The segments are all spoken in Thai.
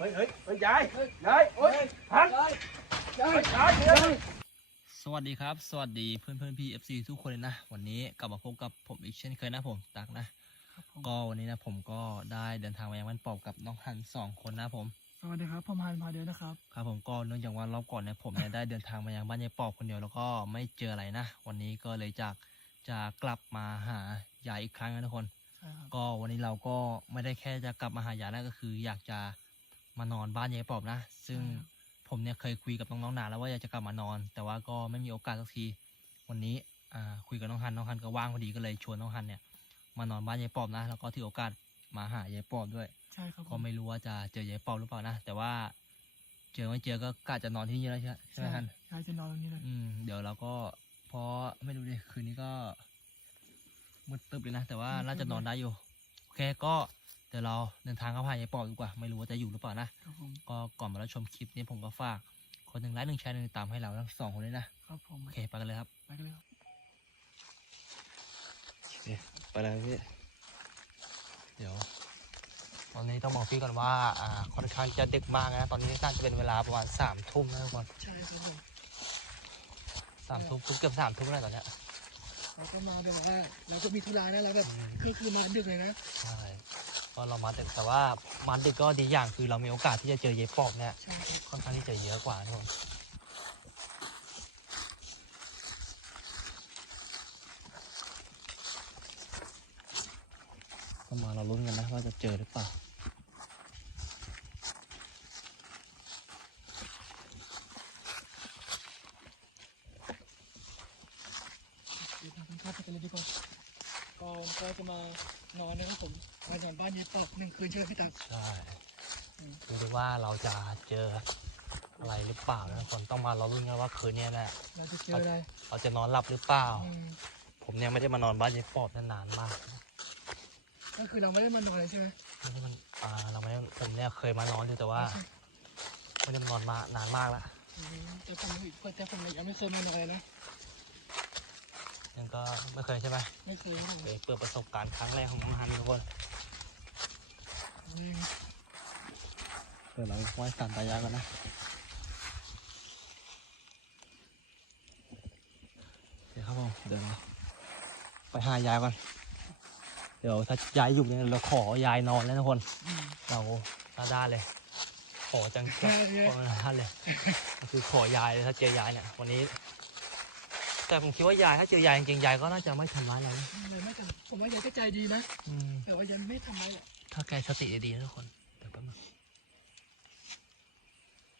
เฮ้ยเฮ้ยเฮ้ยยายยายโอ๊ยหันยายยายยายสวัสดีครับ สวัสดีเพื่อนเพื่อนพี่เอฟซีทุกคนเลยนะ วันนี้กลับมาพบกับผมอีกเช่นเคยนะผมตักนะ ก็วันนี้นะผมก็ได้เดินทางมายังบ้านปอบกับน้องฮันสองคนนะผม สวัสดีครับผมฮันพาเดียวนะครับ ครับผมก็เนื่องจากว่ารอบก่อนเนี่ยผมเนี่ยได้เดินทางมายังบ้านยายปอบคนเดียวแล้วก็ไม่เจออะไรนะ วันนี้ก็เลยจากจะกลับมาหายายอีกครั้งนะทุกคนใช่ครับก็วันนี้เราก็ไม่ได้แค่จะกลับมาหายายนะก็คือ อยากจะ มานอนบ้านยายปอบนะ ซึ่งผมเนี่ยเคยคุยกับน้องๆนานแล้วว่าอยากจะกลับมานอน แต่ว่าก็ไม่มีโอกาสสักที วันนี้อ่าคุยกับน้องฮันน้องฮันก็ว่างพอดีก็เลยชวนน้องฮันเนี่ย มานอนบ้านยายปอบนะ แล้วก็ถือโอกาสมาหายายปอบด้วย ใช่ครับก็ไม่รู้ว่าจะเจอยายปอบหรือเปล่านะ แต่ว่า เจอไม่เจอก็กะจะนอนที่นี่แล้วใช่ใช่ไหมฮัน ใช่จะนอนตรงนี้เลยอืมเดี๋ยวเราก็เพราะไม่รู้ดิคืนนี้ก็มืดตึ๊บเลยนะ แต่ว่าน่าจะนอนได้อยู่ โอเคก็ เดี๋ยวเราเดินทางเข้าหายายปอบดีกว่า ไม่รู้ว่าจะอยู่หรือเปล่านะ ครับผมก็ก่อนมารับชมคลิปนี้ผมก็ฝาก คนหนึ่งไลค์หนึ่งแชร์หนึ่งติดตามให้เราทั้งสองคนด้วยนะ ครับผมโอเคไปกันเลยครับ ไปกันเลยครับไปเลยพี่ เดี๋ยว ตอนนี้ต้องบอกพี่ก่อนว่า อ่า ค่อนข้างจะดึกมากนะ ตอนนี้น่าจะเป็นเวลาประมาณสามทุ่มนะทุกคนใช่ครับผมสามทุ่มเกือบสามทุ่มแล้วตอนเนี้ย เราก็มาแบบว่าเราก็มีธุระนะเราแบบอืมคือคือมาดึกเลยนะ ใช่ ก็เรามาดึกแต่ว่ามาดึกก็ดีอย่างคือเรามีโอกาสที่จะเจอเยายปอบเนี่ยใช่ครับค่อนข้างที่จะเยอะกว่าทุกคนก็มาเราลุ้นกันนะว่าจะเจอหรือเปล่าเดี๋ยวทำคุณค่าไปกันเลยดีกว่าก็ก็จะมา นอนนะครับผมมานอนบ้านยายปอบหนึ่งคืนใช่ไหมพี่ตั๊กใช่อืมดูดิว่าเราจะเจออะไรหรือเปล่านะทุกคนต้องมาเราลุ้นกันว่าคืนนี้นะเราจะเจออะไรเราจะนอนหลับหรือเปล่าอืมผมเนี่ยไม่ได้มานอนบ้านยายปอบนานมาก ก็คือเราไม่ได้มานอนเลยใช่ไหมไม่ได้มันอ่าเราไม่ได้ผมเนี่ยเคยมานอนอยู่แต่ว่าไม่ได้มานอนมานานมากแล้วอืมแต่ผมแต่ผมยังไม่เคยมานอนเลยนะ ยังก็ไม่เคยใช่ไหมไม่เคยครับผมเคยเปิดประสบการณ์ครั้งแรกของมฮันทุกคนเดี๋ยวเราไว้สารตายายกันนะเดี๋ยวครับผมเดี๋ยวเราไปหายายก่อนเดี๋ยวถ้ายายอยู่เนี่ยเราขอยายนอนแล้วทุกคน เราหน้าด้านเลย ขอจังหน้าด้านเลยขอหน้านเลย คือขอยายเลยถ้าเจอยายเนี่ยวันนี้ แต่ผมคิดว่ายายถ้าเจอยายจริงๆยายก็น่าจะไม่ทำร้ายเรานะเลยไม่แต่ผมว่ายายก็ใจดีนะอืมแต่ว่ายายไม่ทำอะไรหรอกถ้าแกสติดีๆนะทุกคนเดี๋ยวแป๊บนึง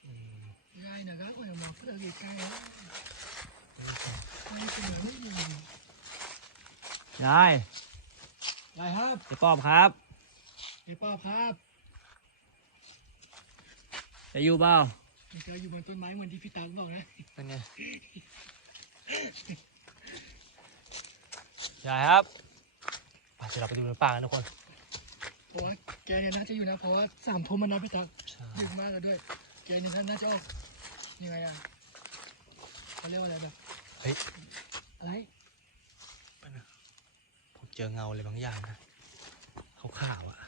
อืมยายนะก็คนจะมองเพื่อนอีกใกล้แล้วไม่เป็นไรไม่เป็นไรยายยายครับจะปอบครับยายป้าครับจะอยู่เปล่าเจออยู่บนต้นไม้เหมือนที่พี่ตังบอกนะเป็นไง ยายครับไปเดี๋ยวเราไปดูในป่ากันทุกคนเพราะว่าแกเนี่ยน่าจะอยู่นะ เพราะว่าสามทุ่มมันนะพี่ตังใช่ดึกมากแล้วด้วย แกนี่ท่านน่าจะออกยังไงอะเขาเรียกว่าอะไรแบบเฮ้ยอะไรผมเจอเงาอะไรบางอย่างนะขาวๆอะ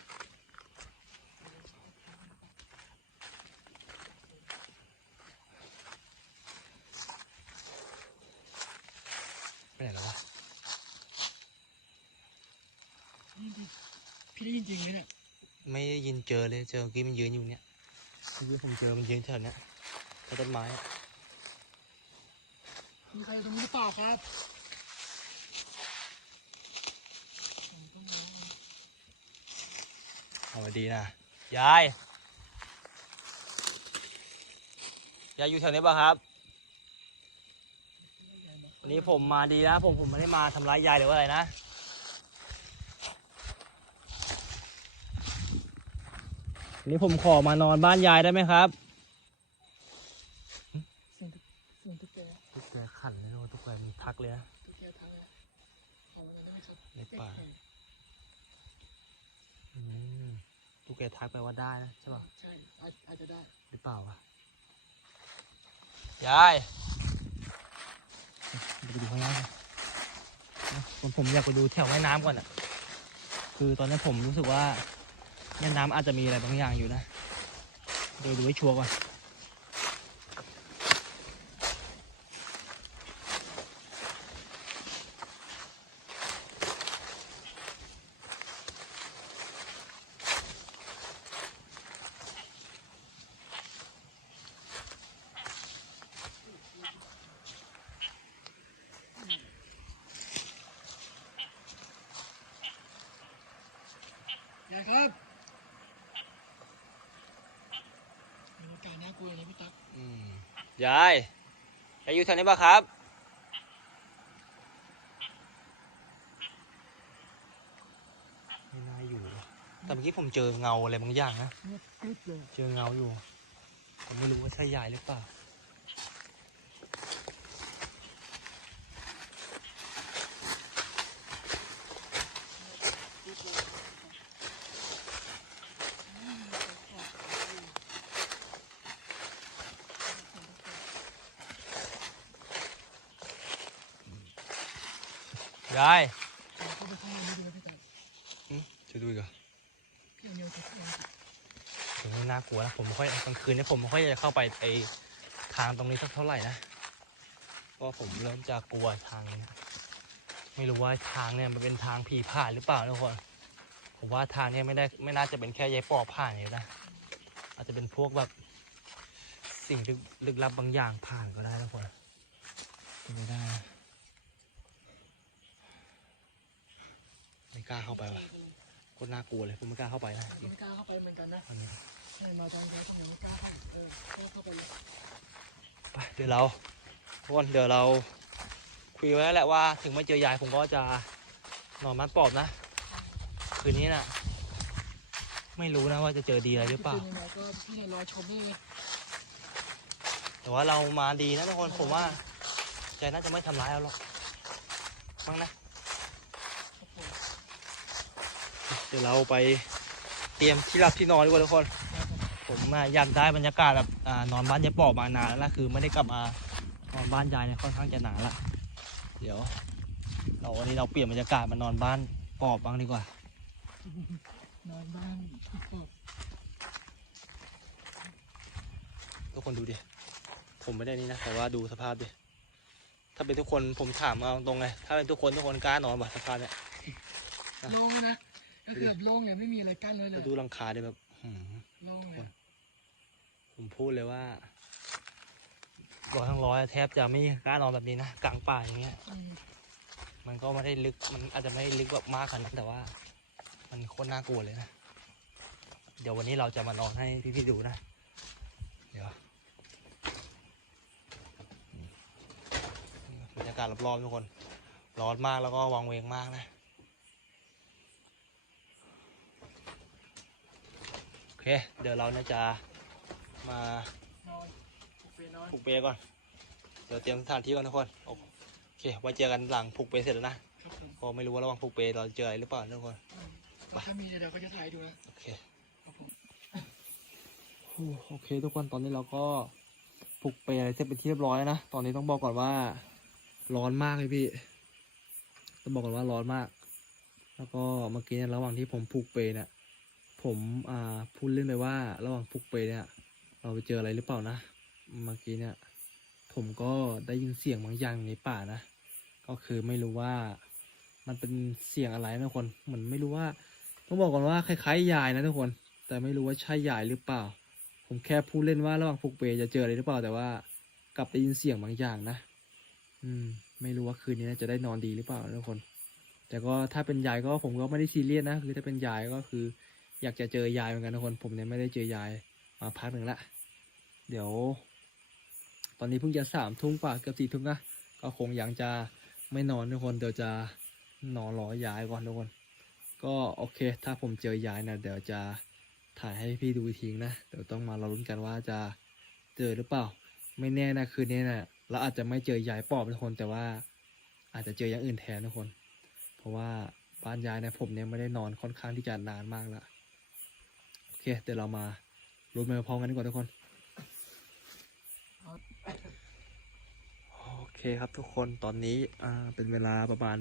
ไปไหนแล้ววะ นี่ดิพี่ได้ยิ นจริงไหมเนี่ย ไม่ได้ยินเจอเลย เจอเมื่อกี้มันยืนอยู่เนี่ยเมื่อกี้ผมเจอมันยืนแถวเนี้ยแถวต้นไม้อะมีใครอยู่ตรงนี้หรือเปล่าครับเอาไว้ดีนะ ยาย ยายอยู่แถวนี้ป่ะครับ วันนี้ผมมาดีนะ ผมผมไม่ได้มาทำร้ายยายหรือว่าอะไรนะ วันนี้ผมขอมานอนบ้านยายได้ไหมครับเสียงตุ๊กเสียงตุ๊กแกทุกแกขันเลยนะทุกแกมีทักเลยนะตุ๊กแกทั้งเลยขอมาได้ไหมครับในป่าอืมทุกแกทักไปว่าได้นะใช่ป่ะใช่อาจอาจจะได้หรือเปล่าวะยายไปดูข้างล่างผมผมอยากไปดูแถวแม่น้ำก่อนอะ คือตอนนี้ผมรู้สึกว่า แม่น้ำอาจจะมีอะไรบางอย่างอยู่นะเดี๋ยวดูให้ชัวร์ก่อน ยายครับบรรยากาศน่ากลัวเลยพี่ตั๊ก ยายยาย อยู่แถวนี้ป่ะครับ ไม่น่าอยู่ แต่เมื่อกี้ผมเจอเงาอะไรบางอย่างนะเงียบกริบเลยเจอเงาอยู่ ผมไม่รู้ว่าใช่ยายหรือเปล่า ยาย เราเข้าไปข้างในไม่ดีนะพี่ตั๊ก จะดูอีกเหรอ พี่เอาเนียวจะเข้ามา ตรงนี้น่ากลัวนะผมไม่ค่อยกลางคืนเนี่ยผมไม่ค่อยจะเข้าไปไอทางตรงนี้สักเท่าไหร่นะเพราะผมเริ่มจะกลัวทางนี้นะไม่รู้ว่าทางเนี่ยมันเป็นทางผีผ่านหรือเปล่าทุกคนผมว่าทางเนี่ยไม่ได้ไม่น่าจะเป็นแค่ยายปอบผ่านอย่างเดียวนะอาจจะเป็นพวกแบบ สิ่งลึกลับบางอย่างผ่านก็ได้ทุกคนไม่ได้ไม่กล้าเข้าไปว่ะ ตรน่ากลัวเลยผมไม่กล้าเข้าไปนะไม่กล้าเข้าไปเหมือนกันนะอันนี้ใช่มาทางนี้ผมยังไม่กล้าเข้าเออก็เข้าไปเลยไปเดี๋ยวเราทุกคนเดี๋ยวเราคุยไว้แล้วแหละว่าถึงไม่เจอยายผมก็จะนอนบ้านปอบนะ คืนนี้น่ะ ไม่รู้นะว่าจะเจอดีอะไรหรือเปล่าคืนนี้มาก็พี่ให้รอชมนี่ไงแต่ว่าเรามาดีนะทุกคนผมว่าใจน่าจะไม่ทำร้ายเราหรอกมั้งนะ ครับผม เดี๋ยวเราไปเตรียมที่หลับที่นอนดีกว่าทุกคนครับผมผมอะอยากได้บรรยากาศแบบอ่านอนบ้านยายปอบมานานแล้วนะคือไม่ได้กลับมานอนบ้านยายเนี่ยค่อนข้างจะนานละเดี๋ยว เราวันนี้เราเปลี่ยนบรรยากาศมานอนบ้านปอบบ้างดีกว่า นอนบ้านพี่ปอบทุกคนดูดิ ผมไม่ได้นี่นะ แต่ว่าดูสภาพดิ ถ้าเป็นทุกคนผมถามเอาตรงไง ถ้าเป็นทุกคนทุกคนกล้านอนบ่สภาพเนี่ยโล่งเลยนะ ก็คือแบบโล่งเลยไม่มีอะไรกั้นเลยเลแล้ยวดูหลังคาดิแบบหืมโล่งเลยผมพูดเลยว่าร้อยทั้งร้อยแทบจะไม่กล้านอนแบบนี้นะกลางป่าอย่างเงี้ย อืมมันก็ไม่ได้ลึกมันอาจจะไม่ลึกแบบมากขนาดนั้นแต่ว่า มันโคตรน่ากลัวเลยนะ เดี๋ยววันนี้เราจะมานอนให้พี่ๆดูนะ เดี๋ยวบรรยากาศรอบๆทุกคน ร้อนมากแล้วก็วังเวงมากนะ โอ เค เดี๋ยวเราเนี่ยจะมานอนไปนอนผูกเปก่อน เดี๋ยวเตรียมสถานที่ก่อนทุกคน โอเค ไว้เจอกันหลังผูกเปเสร็จแล้วนะครับผมเพราะไม่รู้ว่าระหว่างผูกเปเราจะเจออะไรหรือเปล่านะทุกคนอืมแล้วถ้ามีเดี๋ยวก็จะถ่ายดูนะ โอเคครับผมโอเค ทุกคนตอนนี้เราก็ผูกเปอะไรเสร็จเป็นที่เรียบร้อยแล้วนะ ตอนนี้ต้องบอกก่อนว่าร้อนมากเลยพี่ ต้องบอกก่อนว่าร้อนมาก แล้วก็เมื่อกี้เนี่ยระหว่างที่ผมผูกเปเนี่ย ผมอ่าพูดเล่นไปว่าระหว่างผูกเปเนี่ย เราไปเจออะไรหรือเปล่านะ เมื่อกี้เนี่ย ผมก็ได้ยินเสียงบางอย่างในป่านะ ก็คือไม่รู้ว่ามันเป็นเสียงอะไรนะทุกคนเหมือนไม่รู้ว่า ต้องบอกก่อนว่าคล้ายๆยายนะทุกคน แต่ไม่รู้ว่าใช่ยายหรือเปล่า ผมแค่พูดเล่นว่าระหว่างผูกเปจะเจออะไรหรือเปล่าแต่ว่ากลับได้ยินเสียงบางอย่างนะ อืม ไม่รู้ว่าคืนนี้จะได้นอนดีหรือเปล่านะทุกคน แต่ก็ถ้าเป็นยายก็ผมก็ไม่ได้ซีเรียสนะ คือถ้าเป็นยายก็คือ อยากจะเจอยายเหมือนกันทุกคนผมเนี่ยไม่ได้เจอยายมาพักหนึ่งละเดี๋ยว ตอนนี้เพิ่งจะสามทุ่มกว่าเกือบสี่ทุ่มนะก็คงยังจะไม่นอนทุกคนเดี๋ยวจะนอนรอยายก่อนทุกคน ก็โอเค ถ้าผมเจอยายนะเดี๋ยวจะถ่ายให้พี่ดูอีกทีนะเดี๋ยวต้องมารอลุ้นกันว่าจะเจอหรือเปล่า ไม่แน่นะคืนนี้นะเราอาจจะไม่เจอยายปอบทุกคน แต่ว่าอาจจะเจออย่างอื่นแทนทุกคน เพราะว่าบ้านยายเนี่ยผมเนี่ยไม่ได้นอนค่อนข้างที่จะนานมากแล้ว เคเดี๋ยวเรามาลุ้นไปพร้อมกันดีกว่าทุกคน โอเคครับทุกคนตอนนี้เป็นเวลาประมาณ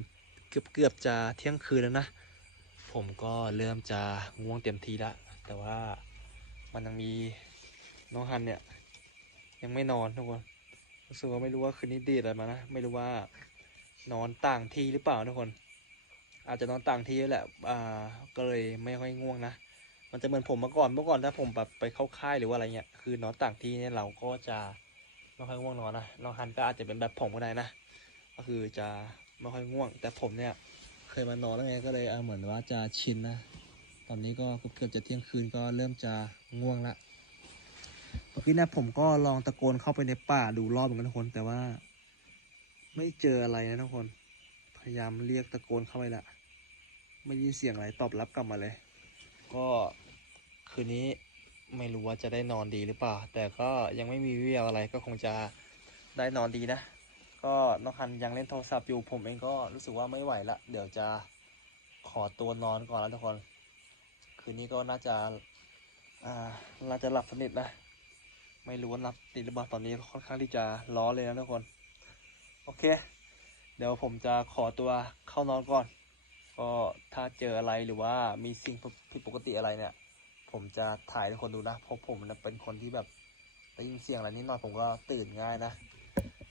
เกือบเกือบจะเที่ยงคืนแล้วนะ ผมก็เริ่มจะง่วงเต็มทีละ แต่ว่ามันยังมีน้องฮันเนี่ย ยังไม่นอนทุกคนรู้สึกว่าไม่รู้ว่าคืนนี้ดีอะไรมานะ ไม่รู้ว่านอนต่างที่หรือเปล่าทุกคน อาจจะนอนต่างที่แหละอ่าก็เลยไม่ค่อยง่วงนะ มันจะเหมือนผมเมื่อก่อนเมื่อก่อนถ้าผมแบบไปเข้าค่ายหรือว่าอะไรเงี้ยคือนอนต่างที่เนี่ยเราก็จะไม่ค่อยง่วงนอนนะนอนฮันก็อาจจะเป็นแบบผมก็ได้นะก็คือจะไม่ค่อยง่วง แต่ผมเนี่ยเคยมานอนแล้วไงก็เลยเหมือนว่าจะชินนะตอนนี้ก็เกือบจะเที่ยงคืนก็เริ่มจะง่วงละเมื่อกี้นะผมก็ลองตะโกนเข้าไปในป่าดูรอบเหมือนกันทุกคนแต่ว่า ไม่เจออะไรนะทุกคน พยายามเรียกตะโกนเข้าไปละไม่ยินเสียงอะไรตอบรับกลับมาเลย ก็ คืนนี้ไม่รู้ว่าจะได้นอนดีหรือเปล่า แต่ก็ยังไม่มีวิแววอะไรก็คงจะได้นอนดีนะ ก็น้องคันยังเล่นโทรศัพท์อยู่ผมเองก็รู้สึกว่าไม่ไหวละ เดี๋ยวจะขอตัวนอนก่อนแล้วทุกคน คืนนี้ก็น่าจะอ่าน่าจะหลับสนิทนะ ไม่รู้ว่าหลับติดหรือเปล่าตอนนี้ค่อนข้างที่จะล้อเลยนะทุกคน โอเค เดี๋ยวผมจะขอตัวเข้านอนก่อน ก็ถ้าเจออะไรหรือว่ามีสิ่งผิดปกติอะไรเนี่ย ผมจะถ่ายให้คนดูนะเพราะผมเป็นคนที่แบบได้ยินเสียงอะไรนิดหน่อยผมก็ตื่นง่ายนะ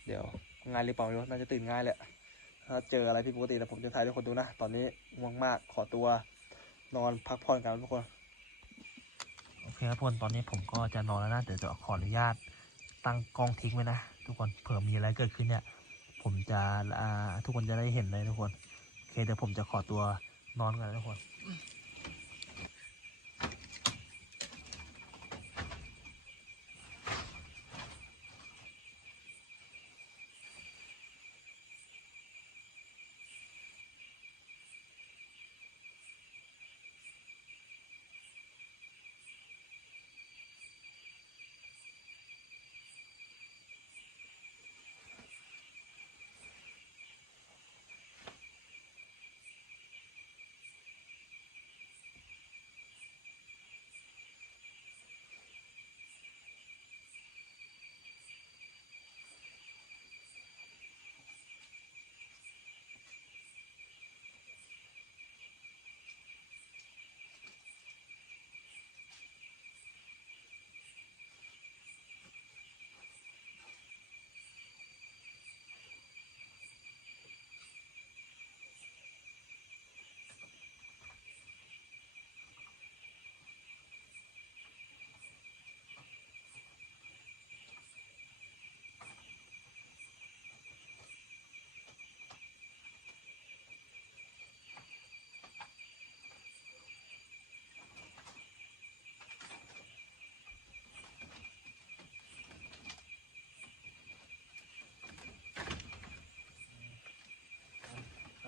เดี๋ยวงานรีเปล่าไม่รู้น่าจะตื่นง่ายแหละถ้าเจออะไรผิดปกติแต่ผมจะถ่ายให้คนดูนะ ตอนนี้ง่วงมากขอตัวนอนพักผ่อนกันทุกคนโอเคครับทุกคนตอนนี้ผมก็จะนอนแล้วนะเดี๋ยวจะขออนุญาตตั้งกล้องทิ้งไว้นะทุกคนเผื่อมีอะไรเกิดขึ้นเนี่ย ผมจะทุกคนจะได้เห็นเลยทุกคนโอเคเดี๋ยวผมจะขอตัวนอนกันทุกคน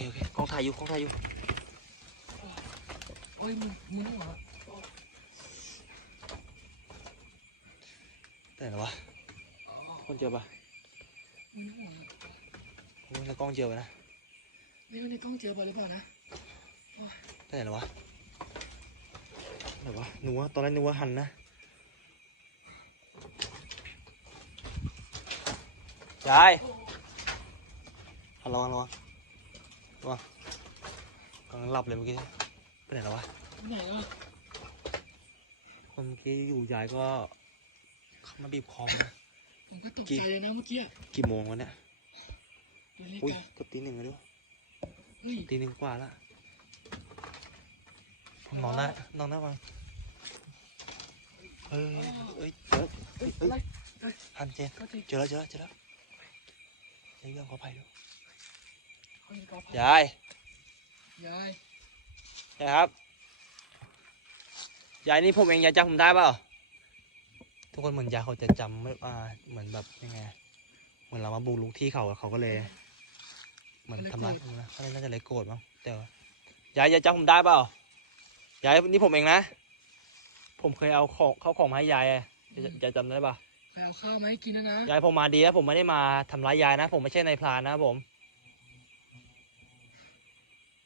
คโอเคกล้องถ่ายอยู่กล้องถ่ายอยู่โอ้ยมึงมึงเหรอแต่หรอวะคนเจอปะมึงหัวโอ้ในกล้องเจอปะนะนี่ในกล้องเจอปะหรือเปล่านะแต่หรอวะไหนวะหนัวตอนแรกหนัวหันนะยายฮัลโหลฮัลโหล วะกำลังหลับเลยเมื่อกี้ไปไหนแล้ววะไหนวะเมื่อกี้อยู่ยายก็เข้ามาบีบคอมนะผมก็ตกใจเลยนะเมื่อกี้กี่โมงวะเนี่ยตัวเล็กอุ้ยกัตีหนึ่งแล้วด้วยตีหนึ่งกว่าละผมนอนได้นอนได้ปังเฮ้ยเฮ้ยเจอเฮ้ยเฮ้ยอะไรทันเจนก็จริงเจอแล้วเจอแล้วเจอแล้วใจเรื่องขออภัยด้วย ยายยายยายครับ ยายนี่ผมเองยายจำผมได้เปล่า ทุกคนเหมือนยายเขาจะจำไม่ว่าเหมือนแบบยังไง เหมือนเรามาบุกลุกที่เขาเขาก็เลย เหมือนทำร้ายผมนะเขาเลยน่าจะเลยโกรธมั้งแต่ยายยายจำผมได้เปล่ายายนี่ผมเองนะ ผมเคยเอาของเข้าของมาให้ยายยายจำได้ปะเคยเอาข้าวมาให้กินนะนะ ยายผมมาดีแล้ผมไม่ได้มาทำร้ายยายนะ ผมไม่ใช่นายพรานนะผม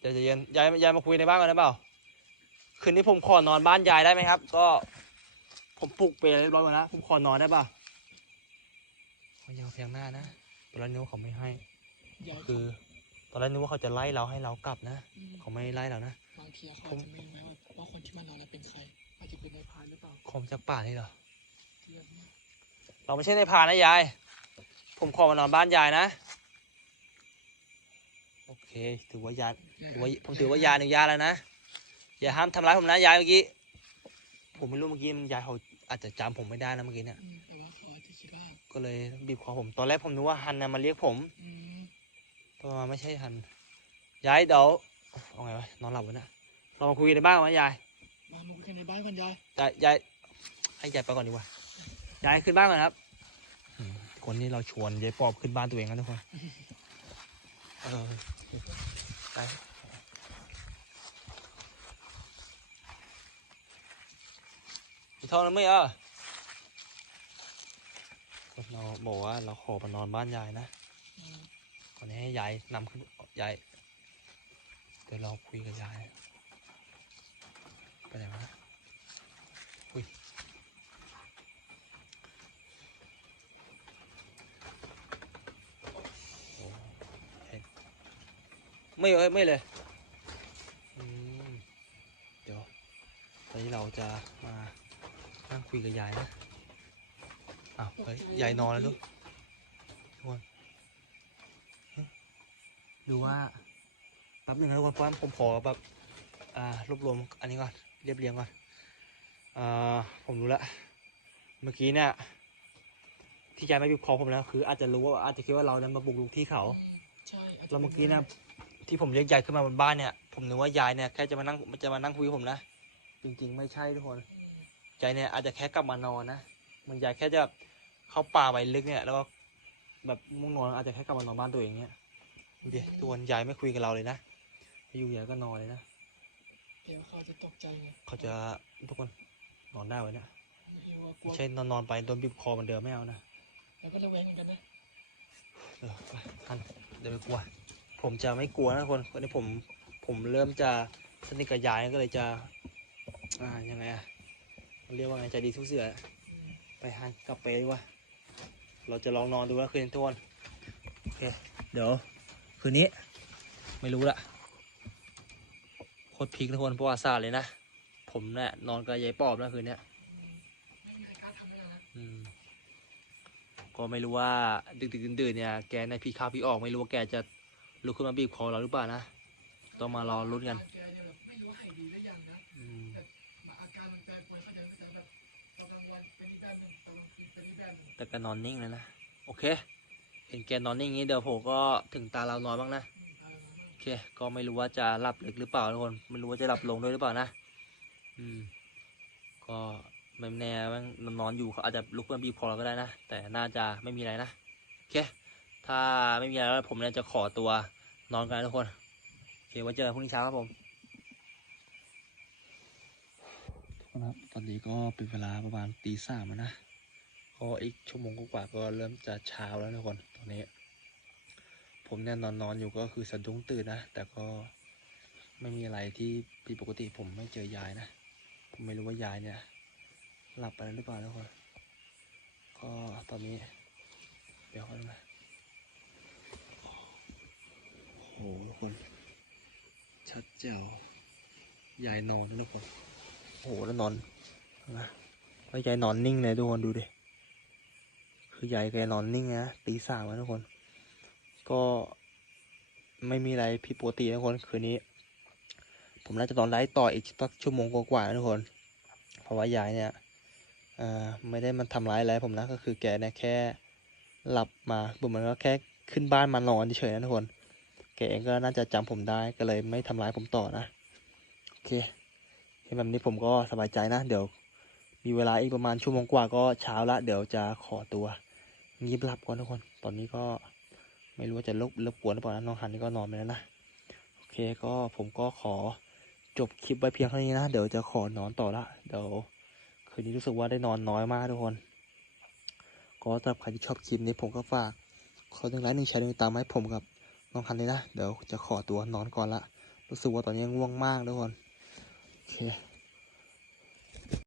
เดี๋ยวจะเย็นยายยายมาคุยในบ้านกันได้เปล่า คืนนี้ผมขอนอนบ้านยายได้ไหมครับ ก็ ผมปลุกเปรย์เรียบร้อยหมดแล้วผมขอนอนได้เปล่าเขายังเพียงหน้านะตอนแรกนึกว่าเขาไม่ให้ ยายคือ ตอนแรกนึกว่าเขาจะไล่เราให้เรากลับนะมเขาไม่ไล่เรานะ บางทีเขาอาจจะไม่รู้ไหมว่าว่าคนที่มานอนนั้นเป็นใคร อาจจะเป็นนายพรานหรือเปล่าคมจากป่านี่เหรอเทียบมากเราไม่ใช่ในายพรานนะยาย ผมขอมานอนบ้านยายนะ โอเค ถือว่ายายถือว่า ผมถือว่ายายอนุญาตแล้วนะ อย่าห้ามทำร้ายผมนะยายเมื่อกี้ ผมไม่รู้เมื่อกี้มันยายเขาอาจจะจำผมไม่ได้นะเมื่อกี้เนี่ยอืมแต่ว่าเขาอาจจะคิดว่าก็เลยบีบคอผม ตอนแรกผมนึกว่าฮันนะมาเรียกผมอืมแต่ว่าไม่ใช่ฮัน ยายเดี๋ยวเอาไงวะ นอนหลับวะเนี่ยเรามาคุยกันในบ้านกันไหมยาย มามาคุยกันในบ้านก่อนยายยายยายให้ยายไปก่อนดีกว่า ยายขึ้นบ้านก่อนครับอืมคนนี้เราชวนยายปอบขึ้นบ้านตัวเองกันทุกคน เออไป มีทองแล้วไมเออเราบอกว่าเราขอมานอนบ้านยายนะอืมก่อนนี้ให้ยายนำขึ้นยายเดี๋ยวเราคุยกับยายไปไหนมาอุ้ยไม่เลยไม่เลยเดี๋ยวตอนนี้เราจะมา คุยกับยายนะอ้าวเฮ้ยยายนอนแล้วลูกดูว่าแป๊บหนึงนะทุกคนเพราะว่าผมขอแบบอ่ารวบรวมอันนี้ก่อนเรียบเรียงก่อนอ่าผมรู้ละเมื่อกี้เนี่ยที่ยายไม่บีบคอผมแล้วคือ อาจจะรู้ว่าอาจจะคิดว่าเรานั้นมาบุกรุกที่เขาอืมใช่าจจะแล้วเมื่อกี้นะที่ผมเรียกยายขึ้นมาบนบ้านเนี่ย ผมนึกว่ายายเนี่ยแค่จะมานั่งจะมานั่งคุยกับผมนะจริงๆ ไม่ใช่ทุกคน อืมยายเนี่ยอาจจะแค่กลับมานอนนะมันยายแค่จะแบบเข้าป่าไปลึกเนี่ย แล้วก็แบบมุ่งนอนอาจจะแค่กลับมานอนบ้านตัวเองเนี่ยดูดิทุกคนยายไม่คุยกับเราเลยนะอยู่ยายก็นอนเลยนะเดี๋ยวเขาจะตกใจไงเขาจะทุกคนนอนได้ไว้เนี่ยไม่ใช่ว่ากลัวไม่ใช่นอนนอนๆไปโดนบีบคอเหมันเดิมไม่เอานะแล้วก็ระแวงเหมือนกันนะเออไปท่านเดี๋ยวไปกลัว ผมจะไม่กลัวนะทุกคนวันนี้ผมผมเริ่มจะสนิทกับยายก็เลยจะอ่ายังไงอะ เรียกว่าไงใจดีทุกเสือ ไปฮันกลับไปดีกว่า เราจะลองนอนดูว่าคืนทุกคนโอเค เดี๋ยว คืนนี้ ไม่รู้ละโคตรพีคทุกคนประวัติศาสตร์เลยนะ ผมเนี่ยนอนกับยายปอบนะคืนเนี้ยก็ไม่รู้ว่าดึกดึกดื่นๆเนี่ยแกในพี่ข้าวพี่ออกไม่รู้ว่าแกจะลุกขึ้นมาบีบคอเราหรือเปล่านะ ต้องมารอลุ้นกัน แต่ก็นอนนิ่งเลยนะ โอเค เห็นแกนอนนิ่งอย่างนี้เดี๋ยวผมก็ถึงตาเรานอนบ้างนะ โอเค ก็ไม่รู้ว่าจะหลับลึกหรือเปล่าทุกคน ไม่รู้ว่าจะหลับลงด้วยหรือเปล่านะ อืม ก็ไม่แน่ว่านอนอยู่เขาอาจจะลุกมาบีบคอเราก็ได้นะ แต่น่าจะไม่มีอะไรนะ โอเค ถ้าไม่มีอะไรแล้วผมเนี่ยจะขอตัวนอนกันทุกคน โอเคไว้เจอกันพรุ่งนี้เช้าครับผมคนครับตอนนี้ก็เป็นเวลาประมาณตีสามนะ ก็อีกชั่วโมงกว่าก็เริ่มจะเช้าแล้วนะทุกคนตอนนี้ ผมเนี่ยนอนนอนอยู่ก็คือสะดุ้งตื่นนะ แต่ก็ไม่มีอะไรที่ผิดปกติผมไม่เจอยายนะ ผมไม่รู้ว่ายายเนี่ย หลับไปแล้วหรือเปล่าทุกคนก็ตอนนี้ เดี๋ยวกันนะโอ้โหทุกคน ชัดแจ๋วยายนอนนะทุกคนโอ้โหแล้วนอนนะแล้วยายนอนนิ่งเลยทุกคนดูดิ คือยายแกนอนนิ่งนะตีสามแล้วทุกคน ก็ไม่มีอะไรผิดปกตินะทุกคนคืนนี้ ผมน่าจะนอนไลฟ์ต่ออีกสักชั่วโมงกว่าๆนะทุกคน เพราะว่ายายเนี่ยไม่ได้มันทำร้ายอะไรผมนะก็คือแกเนี่ยแค่หลับมาบุมันก็แค่ขึ้นบ้านมานอนเฉยๆนะทุกคนแกเองก็น่าจะจำผมได้ก็เลยไม่ทำร้ายผมต่อนะโอเคเห็นแบบนี้ผมก็สบายใจนะ เดี๋ยวมีเวลาอีกประมาณชั่วโมงกว่าก็เช้าละ เดี๋ยวจะขอตัว งีบหลับก่อนทุกคน ตอนนี้ก็ไม่รู้ว่าจะรบรบกวนหรือเปล่านะน้องหันนี่ก็นอนไปแล้วนะ โอเคก็ผมก็ขอจบคลิปไว้เพียงเท่านี้นะ เดี๋ยวจะขอนอนต่อละ เดี๋ยวคืนนี้รู้สึกว่าได้นอนน้อยมากทุกคน ก็สำหรับใครที่ชอบคลิปนี้ผมก็ฝากขอหนึ่งไลค์หนึ่งแชร์หนึ่งตามให้ผมกับน้องทันเลยนะ เดี๋ยวจะขอตัวนอนก่อนละ รู้สึกว่าตอนนี้ง่วงมากทุกคน โอเค